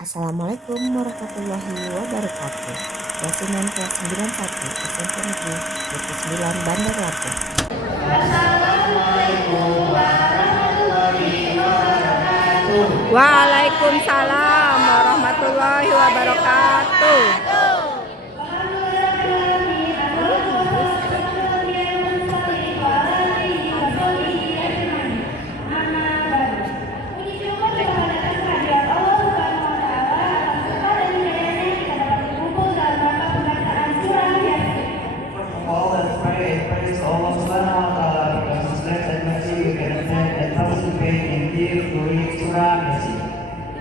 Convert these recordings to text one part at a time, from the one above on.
Assalamualaikum warahmatullahi wabarakatuh. Yasinan kelas 91 SMP Negeri 29 Bandar Lampung. Assalamualaikum warahmatullahi wabarakatuh. Waalaikumsalam warahmatullahi wabarakatuh.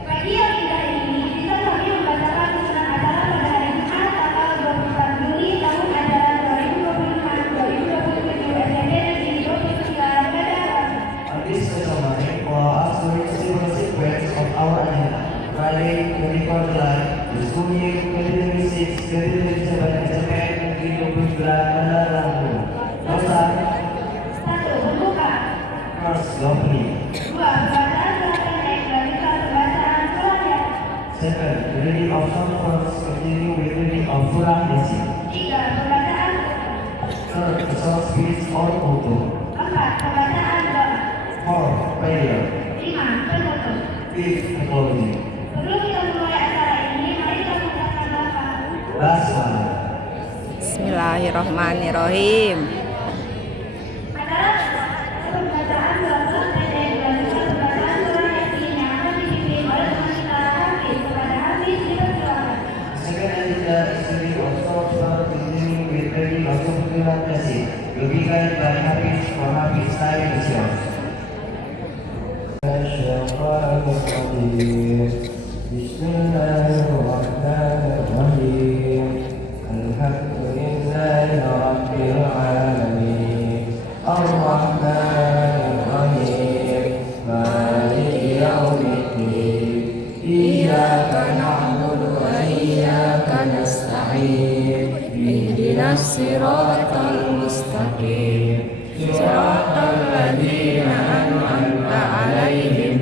Pagi yang indah ini, kita kami membacakan susunan acara pada hari Jumat tanggal 24 Juli tahun ajaran 2025-2027 SMP Negeri 29 Bandar Lampung. On this special morning, for us to receive the sequence of our agenda, Friday, 24 July, the school year 2026-2027 SMP Negeri 29 Bandar Lampung. Dosa, 1. Membuka. first, lovely. 2. Bacaan surat pendek melanjutkan pembacaan surat Yasin. Second, reading of some verse, continue with reading of Surah Yasin. 3. Pembacaan. Third, the short speech or auto. 4. Pembacaan doa. Fourth, prayer. 5. Penutup. Fifth, closing. Sebelum kita mulai acara ini, mari kita mengucapkan doa. Last one. Bismillahirrahmanirrahim. Acara pembacaan surat pendek melanjutkan pembacaan surat Yasin yang akan dipimpin oleh Pemerintah Hafiz. Kepada Hafiz dipersilakan. Second agenda is the reading of short verse, continuing with reading of Surah Yasin. Will be guided by Hafiz for Hafiz time is yours. بسم الله الرحمن الرحيم الحمد لله رب العالمين الرحمن الرحيم مالك يوم الدين إياك نعبد وإياك نستعين اهدنا الصراط المستقيم صراط الذين أنعمت عليهم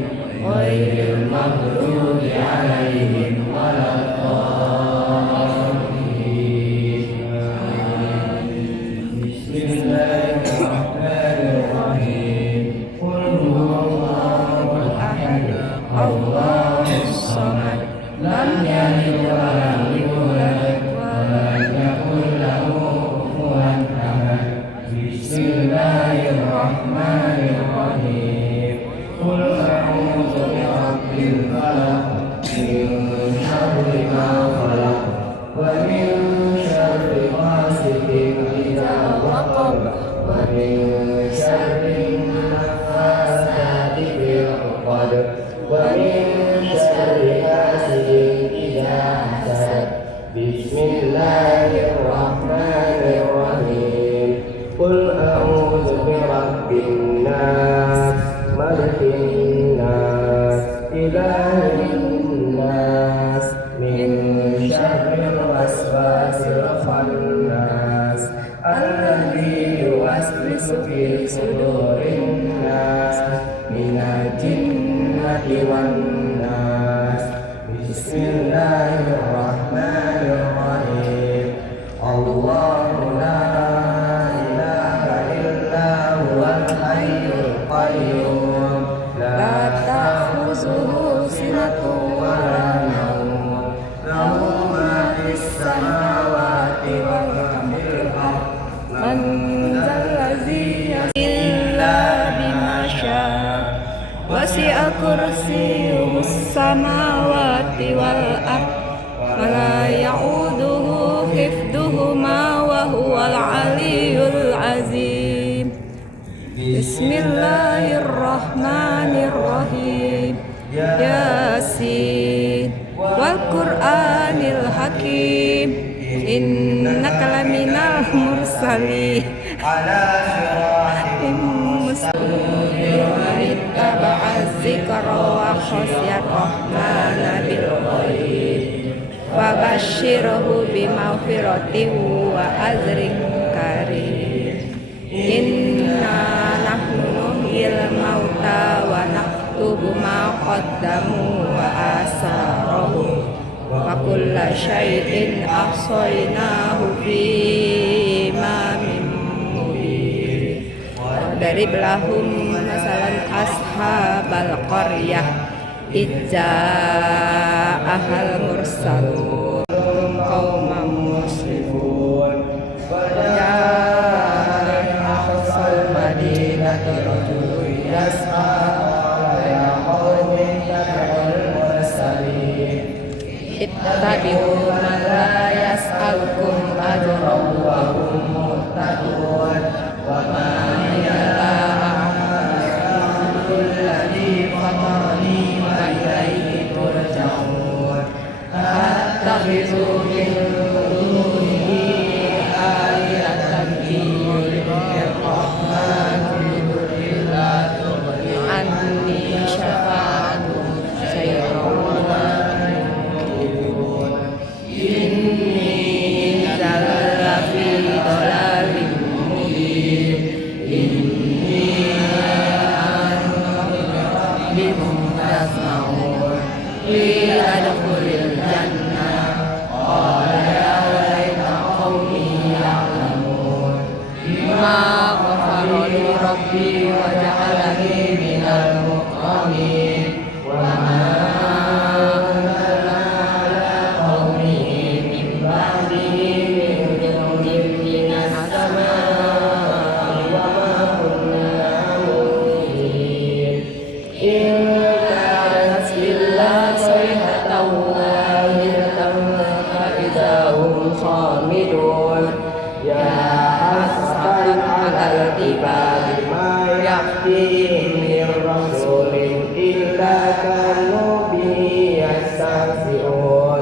غير المغضوب عليهم ولا الضالين بسم الله الرحمن الرحيم قل هو الله أحد الله الصمد لم يلد ولم يولد ولم يكن له كفوا أحد بسم الله الرحمن الرحيم قل أعوذ برب الفلق من شر ما خلق ومن شر غاسق إذا وقب ومن شر النفاثات في العقد ومن شر حاسد إذا حسد بسم الله الرحمن الرحيم قل أعوذ برب الناس ملك الناس إله الناس من شر الوسواس الخناس الذي يوسوس في صدور الناس من الجنة والناس بسم الله الرحمن الرحيم الله لا إله إلا هو الحي القيوم لا تأخذه سنة ولا نوم له ما في السماوات وما في الأرض Man zallazi illa bima syaa wasi'a kursiyyuhus samawati wal ard wa la ya'uduhu hifdhuhuma wa huwal aliyyul azim. Bismillahirrahmanirrahim. Yasin wal Qur'anil hakim innaka laminal mursalin على صراط ittaba'a dzikra wa khasyar rahmana bil ghaib wa basyirhu bimaufirotin wa azrin karim. Inna nahnu nuhyil mauta wa naktubu ma qaddamu wa asarahum kulla syai'in ahsaynahu fi imamin mubin. Darib lahum masalan ashabal qaryah idza ahal mursalun qaumam muslimun ya ahsal madinatu rajulun yas'a ya qaumin tabi'ul mursalin ittabi'u man la yas'alukum ajran wa hum muhtadun wa ma hiya la a'budu alladhi fatarani wa ilayhi turja'un attakhidhu min dunihi alihatan yuridur rahmanu illa anni syafa'atu sayyidun inni zalla fi dhalalim mubin inni bihum tasma'un li adkhulil jannah qala ya laita qaumi ya'lamun bima ghafara li rabbi wa ja'alani minal mukramin wa ma anzalna ala qaumihi min ba'dihi min junudin minas samaa'i wa ma kunna munzilin in kanat lillah sayhatan wahidatan fa idza hum khamidun ya hasran 'alal ibadi ma ya'tihim min rasulin illa kanu bihi yastahzi'un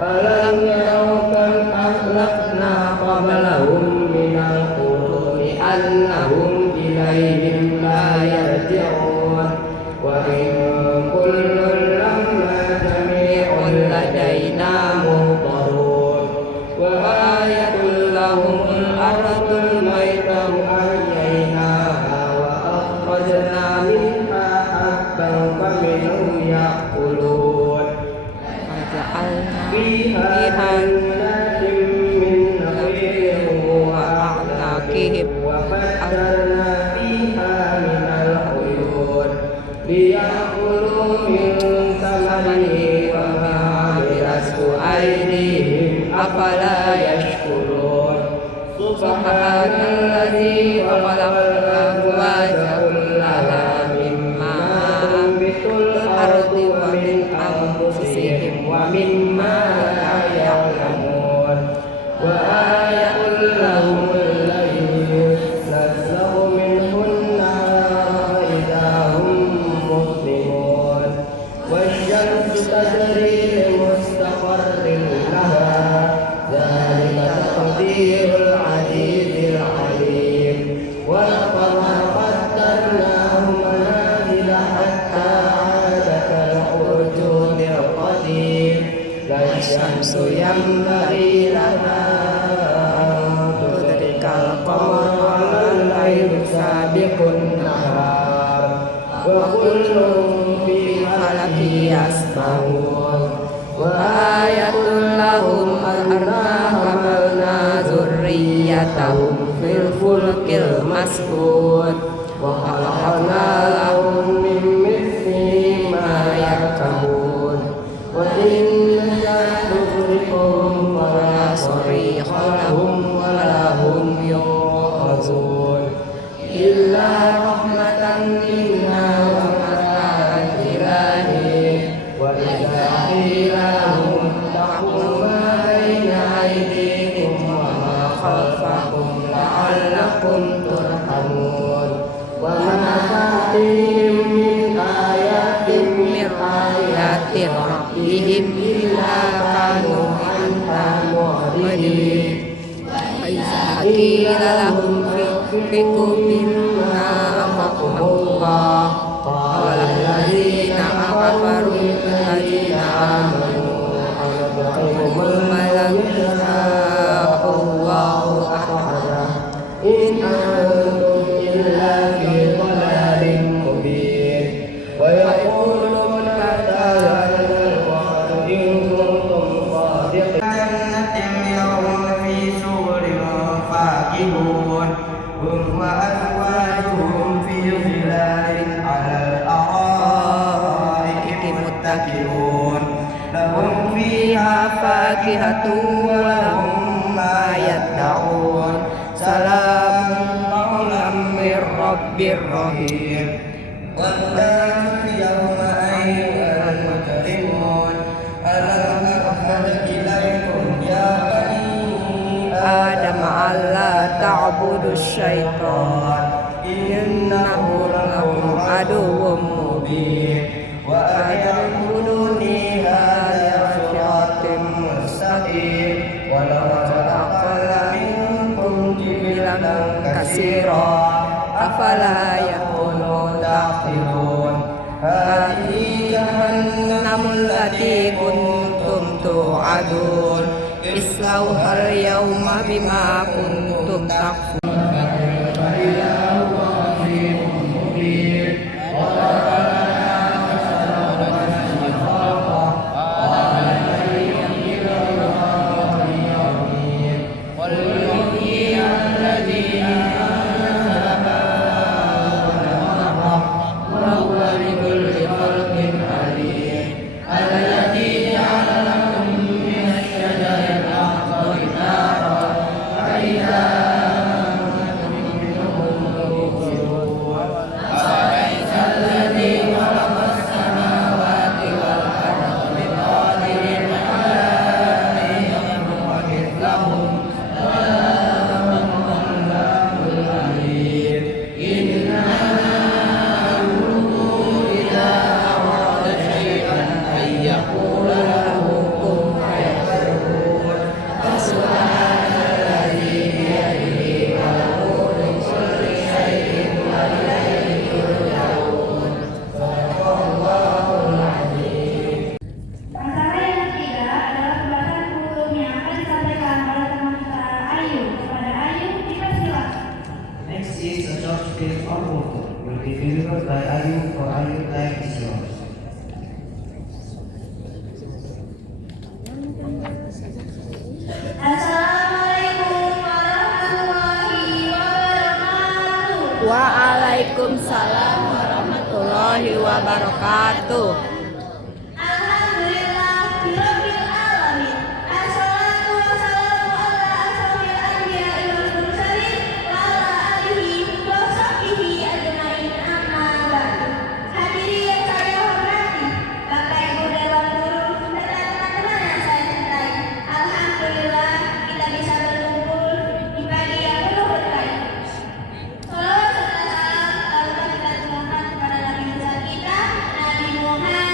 alam yarau kam ahlakna qablahum minal quruni annahum ilaihim la yarji'un wa in kullun lamma jami'un ladaina muhdarun wa ayatul lahumul ardul maitatu ahyaynaha wa akhrajna minha habban faminhu ya'kulun waja'alna fiha jannatin min nakhilin wa a'naqin wa fajjarna fiha minal uyun liya'kulu min samarihi wa ma'amirasu aydihim afala yashkurun subhanalladzi khalaqal azwaja kullaha mimma anbitul ardi wa min anfusihim wa mimma la ya'lamun wa ayatul lahumul laylu nasla'u minhu an-nahara idza hum muslimun wasyamsu tajri li mustaqarrin laha dzalika taqdirul azizil alim wal qamara qaddarnahu manazila hatta 'ada kal urjunil qadim la syamsu yanbaghi laha an tudrikal qamara wal laylu sabiqun nahar wa kullun fi falakin yasbahun wa ayatul lahum anna hamalna zurriyatahum fil fulkil masbun wa khalaqna lahum min mithlihi ma yarkabun wa in tadrikum wa la sarikha lahum wa lahum yu'azun illa rahmatan minna wa mata'an ilahi wa idza qila lahum taqu ma baina aydikum wa ma khalfakum la'allakum turhamun wa ma ta'tihim min ayatin min ayati rabbihim illa kanu anha mu'ridin wa idza qila lahum fiqhu mimma amaqullah qala allazina kafaru lil ladzina amanu qul ma lam yasha'allahu ahada in antum illa fi dhalalin mubin wa yaquluna ta'ala in kuntum fakihatu wa lahum ma yad'un. Salamun qawlan min rabbir rahim. والناس يومئذ المجرمون ألم أعهد إليكم يا بني آدم ألا تعبدوا الشيطان إنه لكم عدو مبين وأن اعبدوني هذا صراط مستقيم ولو تلقى منكم جبلا كثيرا أفلا يكونون تعقلون هذه جهنم التي كنتم توعدون اصلوها اليوم بما كنتم تكفرون Masalah yang ketiga adalah pembahasan hukum yang akan disampaikan oleh teman kita Ayu. Kepada Ayu, dipersilakan. Next is the church faith on water, will be delivered by Ayu for Ayu time is yours. Assalamualaikum warahmatullahi wabarakatuh. Waalaikumsalam warahmatullahi wabarakatuh. Alhamdulillah Rabbil alamin. Assalatu wassalamu ala asrofil anbiya'i wal mursalin wa ala alihi wa sahbihi ajmain, amma ba'du. Hadirin yang saya hormati, Bapak Ibu Dewan Guru serta teman-teman yang saya cintai. Alhamdulillah kita bisa berkumpul di pagi yang penuh berkah. Salawat serta salam kita tujukan kepada Nabi besar kita, Nabi Muhammad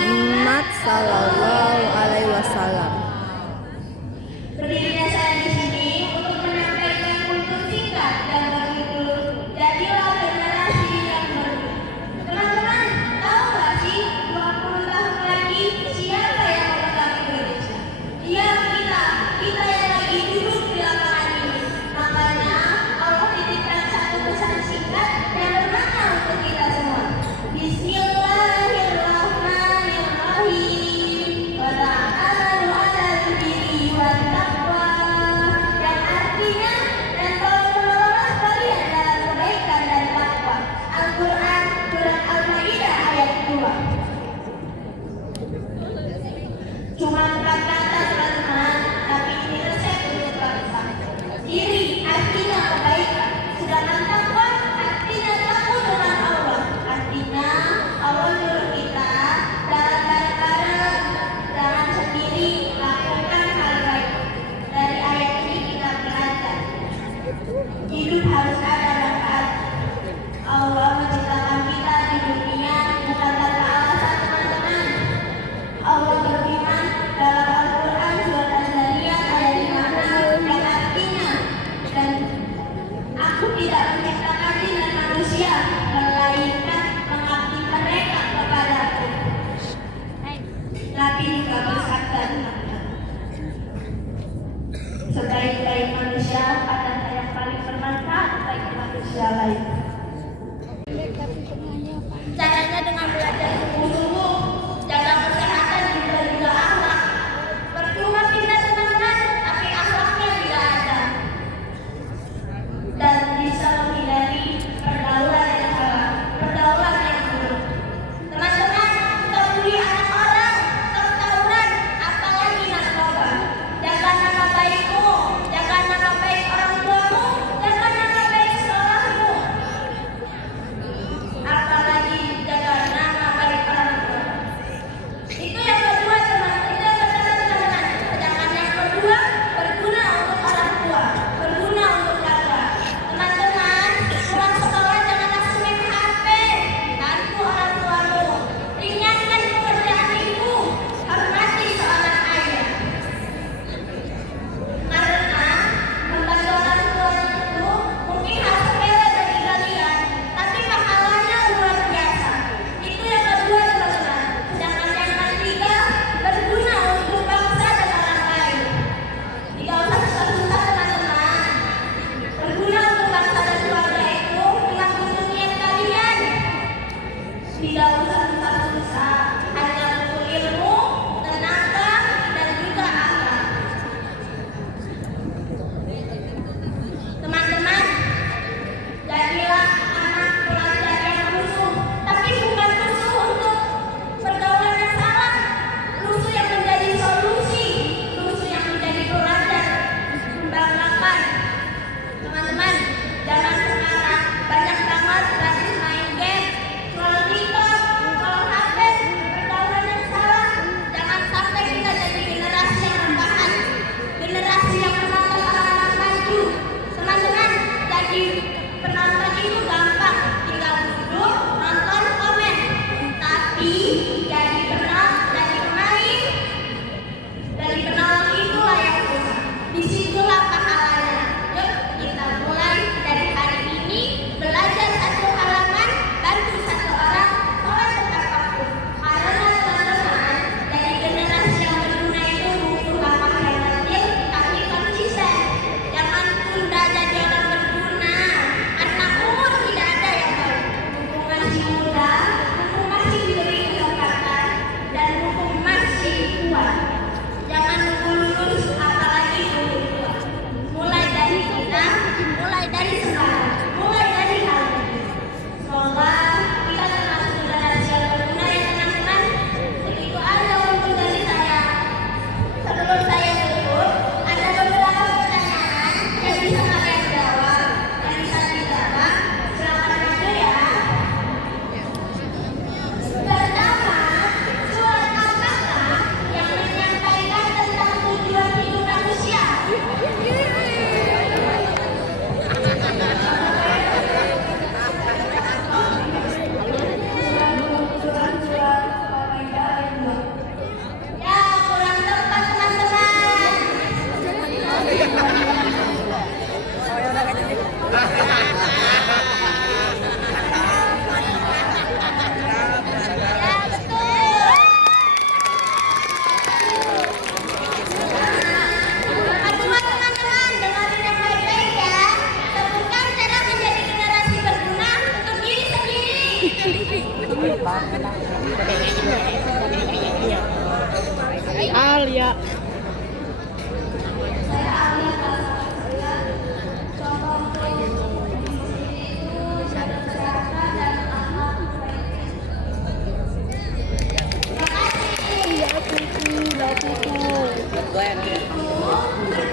Alia.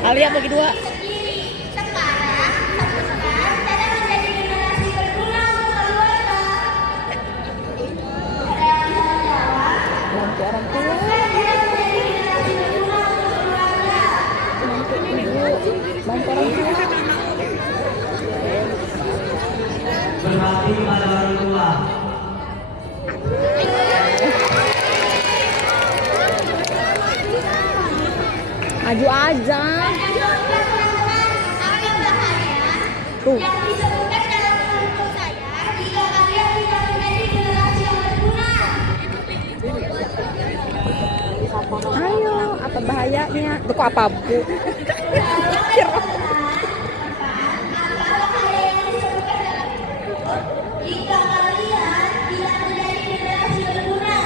Alia bagi dua. Sekarang, cara menjadi generasi berguna untuk keluarga. Ada yang bisa jawab? Bantu orang tua. Cara menjadi generasi berguna untuk keluarga. Bantu ibu. Bantu orang tua. Berbakti kepada orang tua. Maju aja. Contohkan teman-teman, apa bahaya Tuh. yang disebutkan dalam buku saya jika kalian tidak menjadi generasi yang berguna. Ayo, apa bahayanya? Itu kok apa, Bu? Jika kalian tidak menjadi generasi berguna.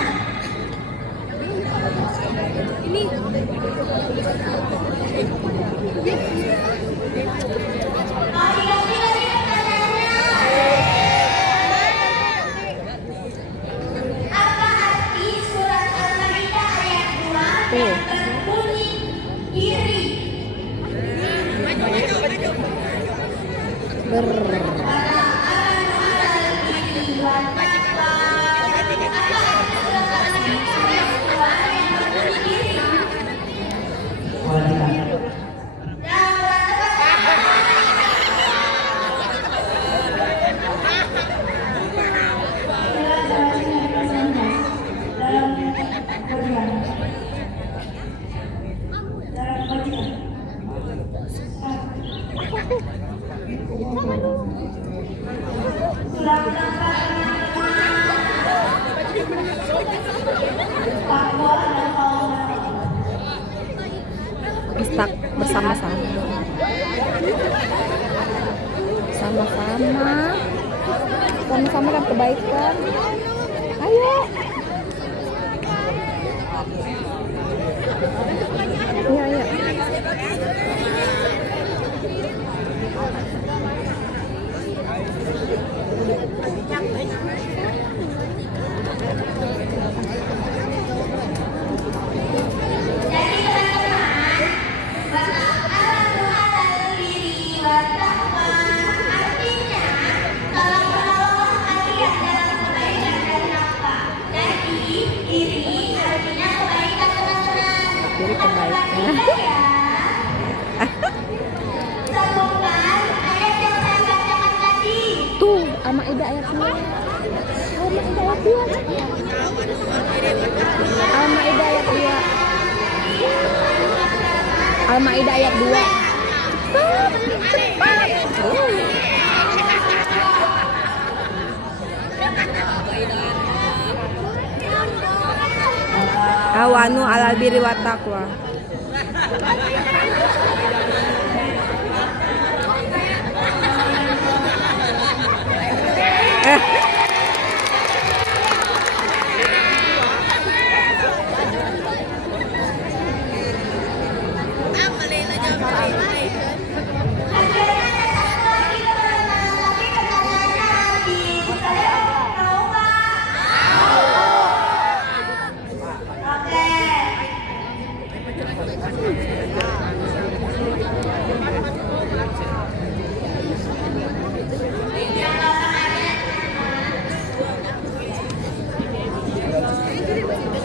Mau diganti lagi pertanyaannya. Apa arti surat Al-Maidah ayat 2 yang berbunyi diri? Wanita. Istak bersama-sama. Sama-sama. Sama-sama kan kebaikan. Ayo. Iya, iya. Jadi teman-teman, bertakwalah alal birri wa taqwa. Artinya, tolong-menolong kalian dalam kebaikan dan takwa. Jadi, diri artinya kebaikan teman-teman. Jadi kebaikan. Ya. Sambungkan ayat yang saya bacakan tadi. Tuh, Al-Maidah ayat 2. Al-Maidah ayat 2. Al-Maidah ayat 2. Al-Maidah ayat 2. Cepat. Awanu alal birri wa taqwa. Akhirnya ada satu lagi teman-teman, tapi pertanyaannya habis. Kalian mau nggak? Oke.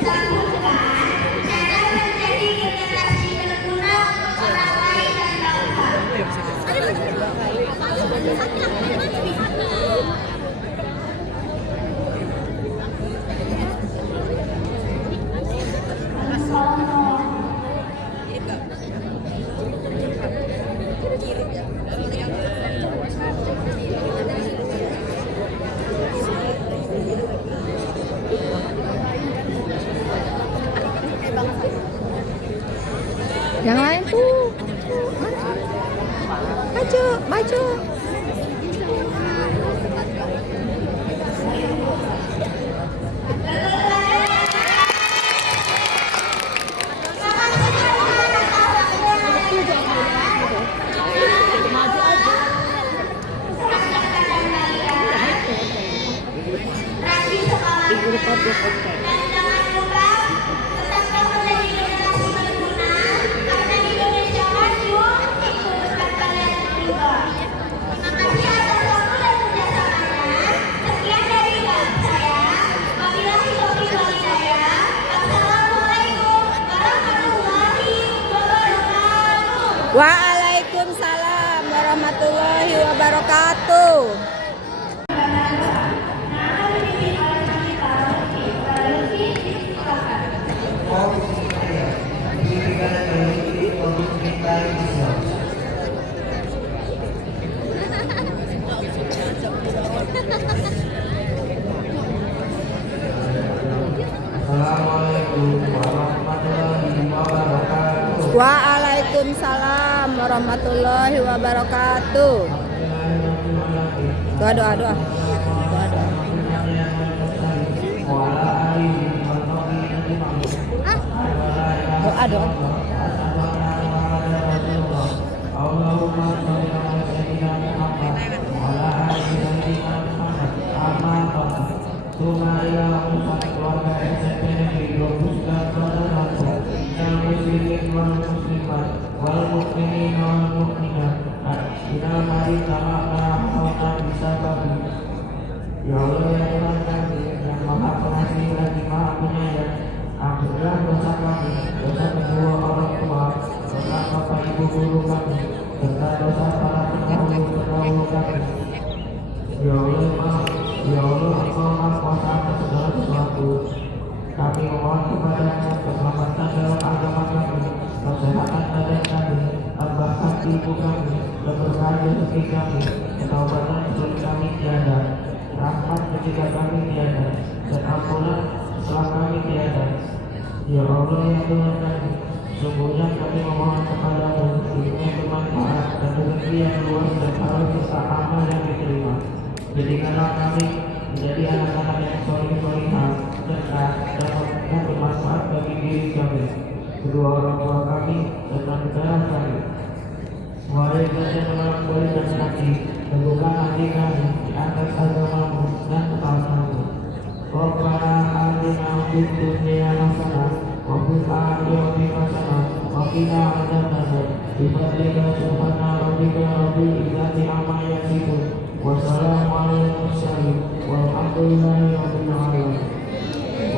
Sambungkan cara menjadi generasi berguna untuk orang lain dan bangsa. Yang lain tuh. Maju, maju. Terima kasih Waalaikumsalam warahmatullahi wabarakatuh. Assalamualaikum warahmatullahi wabarakatuh. Waalaikumsalam warahmatullahi wabarakatuh. Doa. Doa. Allahumma shalli ala sayyidina Muhammad wa ala ali sayyidina Muhammad. Amma ba'du. Sumaya umat keluarga SMP Negeri 12 Badanlampung yang muslimin wal muslimat wal mukminin wal mukminat. Ina mari sama para bisa babi. Ya Allah ya Tuhan kami yang maha pengasih lagi maha penyayang, ampunilah dosa kami, dosa kedua orang tua, dosa bapak ibu guru kami, serta dosa para pendahulu kami. Ya Allah, Engkau maha kuasa atas segala sesuatu. Kami memohon kepadanya keselamatan dalam agama kami, kesehatan badan kami, tambahan ibu kami, keberkahan rezeki kami, ketaubatan sulit kami tiada, rahmat ketika kami tiada, dan ampunan setelah kami tiada. Ya Allah ya Tuhan kami, sungguhnya kami memohon kepadamu ilmu yang bermanfaat dan rezeki yang luas dan halal serta amal yang diterima. Jadikanlah kami menjadi anak-anak yang soleh-solehah, cerdas, dan bermanfaat bagi diri kami, kedua orang tua kami, serta negara kami. Wahai Zat yang maha boleh dan sakti, teguhkan hati kami di atas agamamu dan ketaataanmu. Rabbana atina fid dunya hasanah wa fil akhirati hasanah wa qina adzabannar. Bi fadlika subhana rabbika rabbil izzati amma yasifun. Wassalamu alal mursalin walhamdulillahi rabbil alamin.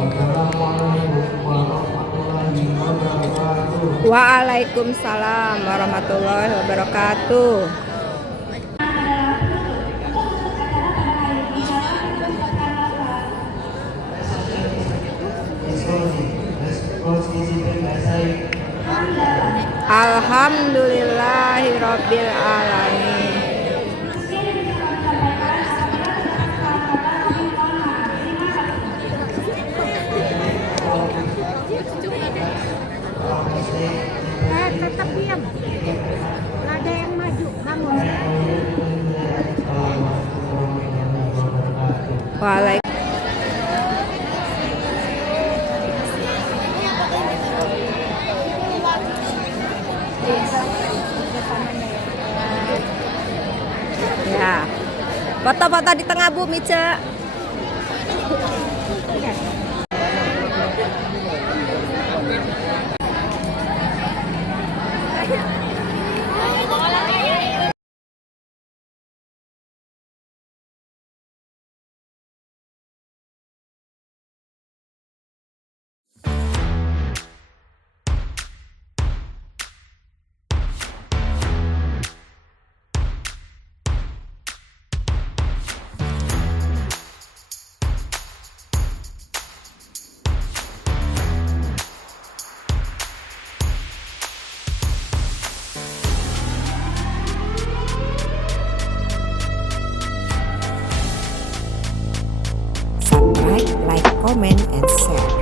Wassalamu alaikum warahmatullahi wabarakatuh. Waalaikumsalam warahmatullahi wabarakatuh. Alhamdulillahi rabbil alamin. Tetap diam. Nggak ada yang maju, bangun. Waalaikumsalam. Ya. Foto-foto di tengah Bu Mica. Subscribe, like, comment, and share.